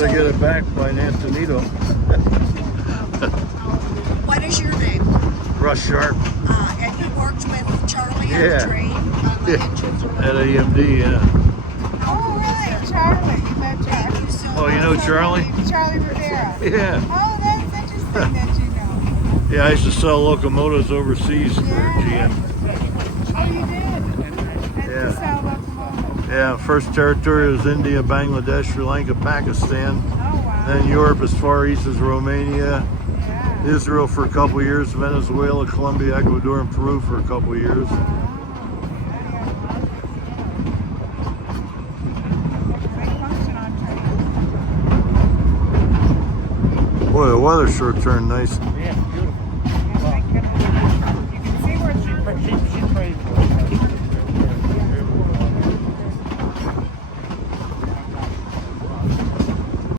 I get it back by an Antonito. What is your name? Rush Sharp. And you worked with Charlie on Yeah. the train on the engines? At AMD, yeah. Oh, really? Charlie. You met Charlie. Oh, you know Charlie? Charlie Rivera. Yeah. Oh, that's interesting that you know. Yeah, I used to sell locomotives overseas for GM. Oh, you did? And Yeah. you sell locomotives. Yeah, first territory was India, Bangladesh, Sri Lanka, Pakistan. Oh, wow. Then Europe as far east as Romania. Yeah. Israel for a couple years, Venezuela, Colombia, Ecuador, and Peru for a couple years. Boy, the weather sure turned nice. Yeah.